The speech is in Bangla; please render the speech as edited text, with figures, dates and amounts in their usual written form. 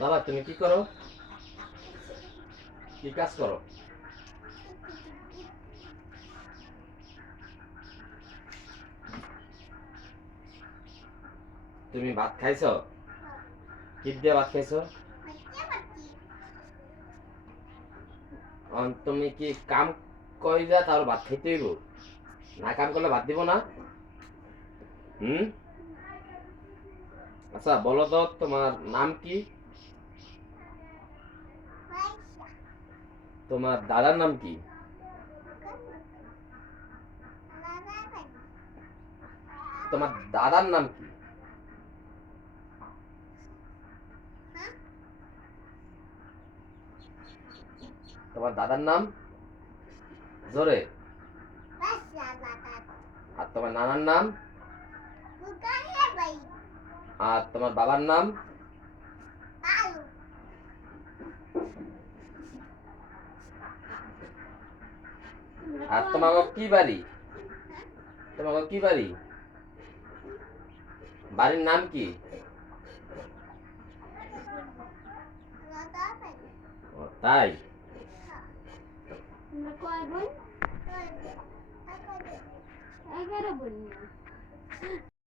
বাবা তুমি কি করো? কি কাজ করো? তুমি ভাত খাইছো? কি দিয়ে ভাত খাইছো? তুমি কি কাম কইরা তার ভাত খাইতে হইব? না কাম করলে ভাত দিব না? হুম? আচ্ছা বলো তো তোমার নাম কি? তোমার দাদার নাম কি? তোমার দাদার নাম কি? তোমার দাদার নাম জোরে। আর তোমার নানার নাম? আর তোমার বাবার নাম? আর তোমাকে কি বাড়ি? তোমাকে কি বাড়ি? বাড়ির নাম কি? তাই? কয় বোন? 11 বোন।